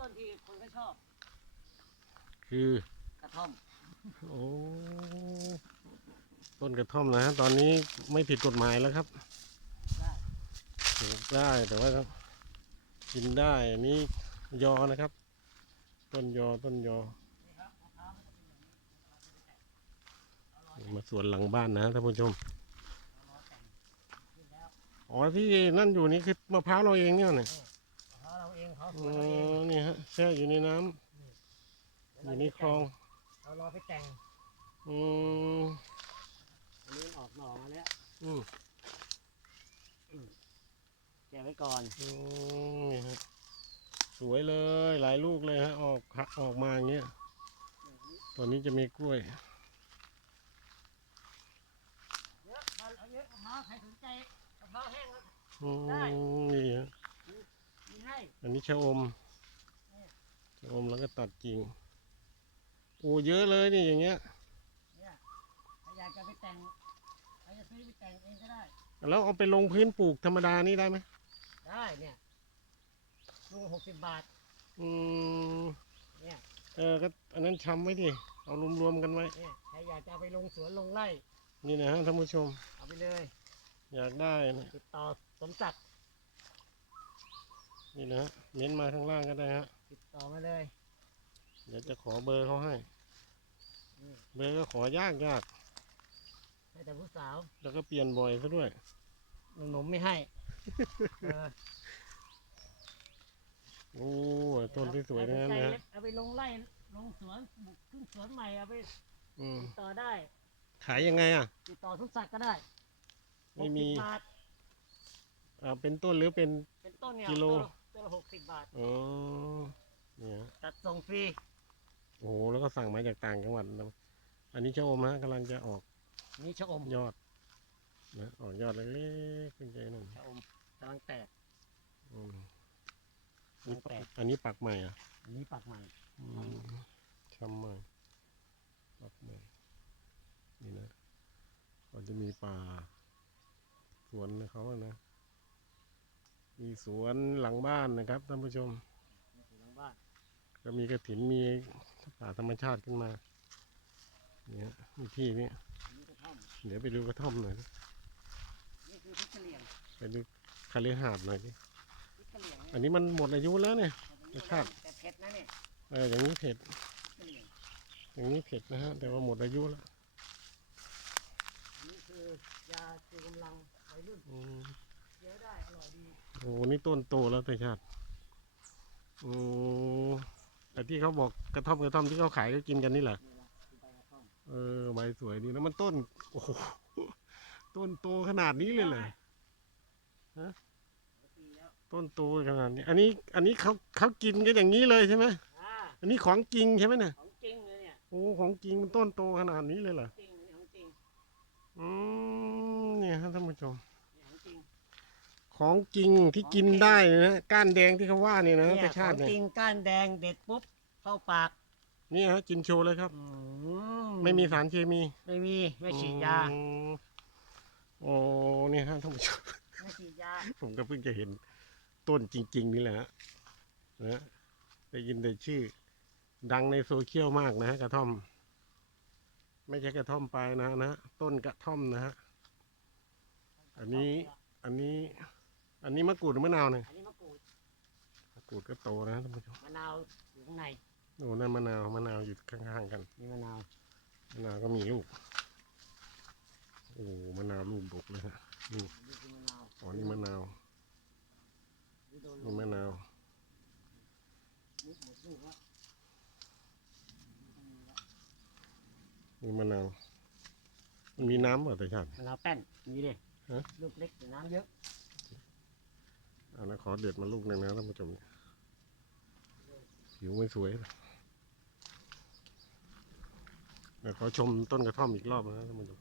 ต้นที่คนก็ชอบคือ กระท่อมโอ้ ต้นกระท่อมนะฮะตอนนี้ไม่ผิดกฎหมายแล้วครับได้ปลูกได้แต่ว่ากินได้อันนี้ยอนะครับ ต้นยอต้นยอนี่ครับมะพร้าวมันจะเป็นอย่างนี้เราไม่ได้แต่งมาสวนหลังบ้านนะท่านผู้ชมเรารอแต่งขึ้นแล้วอ๋อที่นั่นอยู่นี่คือมะพร้าวเราเองเนี่ยเนี่ยมะพร้าว เราเองเขาสอ๋วนอเราเองนี่ฮะแช่อยู่ในน้ำอเดี๋ยวยู่เราในคลองเรารอไปแต่งอืมอันนี้มันออกหน่อมาแล้วอืมแกะไว้ก่อนอืมนี่ฮะสวยเลยหลายลูกเลยฮะ ออกหักออกมาอย่างเงี้ยตอนนี้จะมีกล้วย เยอะมาเอาเยอะมะพร้าวใครสนใจมะพร้าวแห้งแล้วอืมได้นี่ฮะมี ให้อันนี้ชะอมชะอมแล้วก็ตัดกิ่งโอ้เยอะเลยนี่อย่างเงี้ยเนี่ยใครอยากจะไปแต่งใครจะซื้อไปแต่งเองก็ได้ แล้วเอาไปลงพื้นปลูกธรรมดานี่ได้ไหมได้เนี่ยลูกหกสิบบาท อืมเนี่ยเออก็อันนั้นชำไว้ดิเอารวมๆกันไว้ เนี่ยใครอยากจะเอาไปลงสวนลงไร่นี่นะฮะท่านผู้ชม เอาไปเลย อยากได้นะติดต่อสมศักดิ์ นี่นะฮะเม้นมาข้างล่างก็ได้ฮะ ติดต่อมาเลย เดี๋ยวจะขอเบอร์เขาให้ นี่เบอร์ก็ขอยากยาก ให้แต่ผู้สาวแล้วก็เปลี่ยนบ่อยซะด้วย หนุ่มๆไม่ให้ เออโอ้ยต้นที่สวยๆทั้งนั้นนะฮะเอาไปลงไร่ลงสวนบุกขึ้นสวนใหม่เอาไปอืมติดต่อได้ ขายยังไงอะ ติดต่อสมศักดิ์ก็ได้ไม่มี หกสิบบาทอ่าเป็นต้นหรือเป็น เป็นต้นเนี่ยกิโลตัวละตัวละหกสิบบาท อ๋อเนี่ยฮะตัดส่งฟรี โอ้โหแล้วก็สั่งมาจากต่างจังหวัดนะอันนี้เจ้าโอมฮะกำลังจะออกนี่ชะอมยอดนะออกยอดเล็กๆขึ้นใจหน่อยชะอมกำลังแตก อืมนี่ปักแปลก อันนี้ปักใหม่อะอันนี้ปักใหม่ อืมชำใหม่ปักใหม่นี่นะเขาจะมีป่าสวนของเขาอะนะ มีสวนหลังบ้านนะครับท่านผู้ชมนี่คือหลังบ้าน ก็มีกระถินมีป่าธรรมชาติขึ้นมา เนี่ยมีที่นี่อันนี้กระท่อมเดี๋ยวไปดูกระท่อมหน่อยดินี่คือพริกกะเหรี่ยงไปดูคาลิหาดหน่อยดิพริกกะเหรี่ยงอันนี้มันหมดอายุแล้วเนี่ยเนี่ยครับแต่เผ็ดนะเนี่ยเอออย่างนี้เผ็ดพริกกะเหรี่ยงอย่างนี้เผ็ดนะฮะ แต่ว่าหมดอายุแล้วอันนี้คือยาชูกำลังวัยรุ่นอืมเคี้ยวได้อร่อยดีโอ้นี่ต้นโตแล้วแต่ชาติโอ้แต่ที่เขาบอกกระท่อมกระท่อมที่เขาขายก็กินกันนี่แหละนี่ละคือใบกระท่อมเออใบสวยดีนะมันต้นโอ้โหต้นโตขนาดนี้เลยเหรอฮะปีแล้วต้นโตขนาดนี้ อันนี้อันนี้เขาเขากินกันอย่างนี้เลยใช่ไหมอ่าอันนี้ของจริงใช่ไหมเนี่ยของจริงเลยเนี่ยโอ้ของจริงมันต้นโตขนาดนี้เลยเหรอจริงนี่ของจริงอืมเนี่ยฮะท่านผู้ชมนี่ของจริง ของจริงที่กินได้นะก้านแดงที่เขาว่าเนี่ยนะเนี่ยแต่ขชาองติเนี่จริยงก้านแดงเด็ดปุ๊บเข้าปากนี่ฮะกินโชว์เลยครับ อืไม่มีสารเคมีไม่มีไม่ฉีดยาอืมโอ้เนี่ยฮะท่านผู้ชม ไม่ฉีดยาผมก็เพิ่งจะเห็นต้นจริง ๆ นี่แหละฮะนะได้ยินแต่ชื่อ ดังในโซเชียลมากนะฮะกระท่อม ไม่ใช่กระท่อมปลายนะนะต้นกระท่อมนะฮะอันนี้ อันนี้ อันนี้มะกรูดหรือมะนาวเนี่ยอันนี้มะกรูดมะกรูดก็โตนะท่านผู้ชมมะนาวอยู่ข้างในโอ้นั่นมะนาวมะนาวอยู่ข้างๆกันนี่มะนาวมะนาวก็มีลูกโอ้มะนาวลูกดกเลยฮะนี่นี่คือมะนาวอ๋อนี่มะนาวนี่โดนลนี่มมะนาวมุกหมดลูกแล้วนี่มะนาวมันมีน้ำเหรอแต่ชาติมะนาวแป้นนี่ดิฮะ ลูกเล็กแต่น้ำเยอะ อ่านะขอเด็ดมาลูกหนึ่งนะท่านผู้ชมผิวไม่สวยเดี๋ยวขอชมต้นกระท่อมอีกรอบนะท่านผู้ชม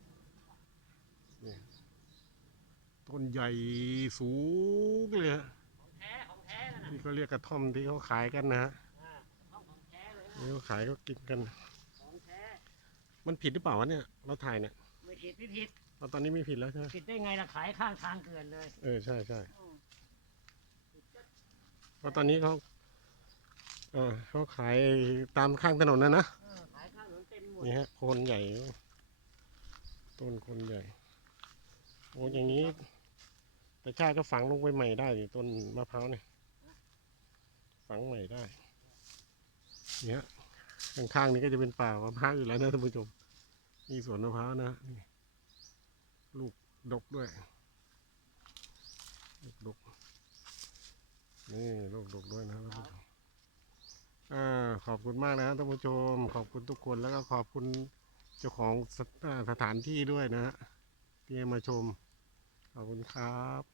นี่ต้นใหญ่สูงเลยฮะของแท้ของแท้นั่นน่ะที่เขาเรียกกระท่อมที่เขาขายกันนะฮะอ่าของของแท้เลยนะที่เขาขายก็กินกันของแท้มันผิดหรือเปล่าวะเนี่ย เราถ่ายเนี่ย ไม่ผิดไม่ผิดเราตอนนี้ไม่ผิดแล้วใช่ไหมผิดได้ไงล่ะขายข้างทางเกลือนเลย เออใช่ใช่อืมเพ ราะตอนนี้เขาเออเขาขายตามข้างถนนนะนะเออขายข้าวหนุนเต็มหมดนี่ฮะโคนใหญ่ ต้นโคนใหญ่ โอ้อย่างนี้ แต่ชาติก็ฝังลงไปใหม่ได้ดิต้นมะพร้าวเนี่ยฝังใหม่ได้ เนี่ยข้างๆนี้ก็จะเป็นป่ามะพร้าวอยู่แล้วนะท่านผู้ชมมีสวนมะพร้าวนะนี่ลูกดกด้วยลูกดก นี่ลูกดกด้วยนะท่านผู้ชมอ่าขอบคุณมากนะท่านผู้ชม ขอบคุณทุกคนแล้วก็ขอบคุณเจ้าของสถาสถานที่ด้วยนะฮะที่ให้มาชม ขอบคุณครับ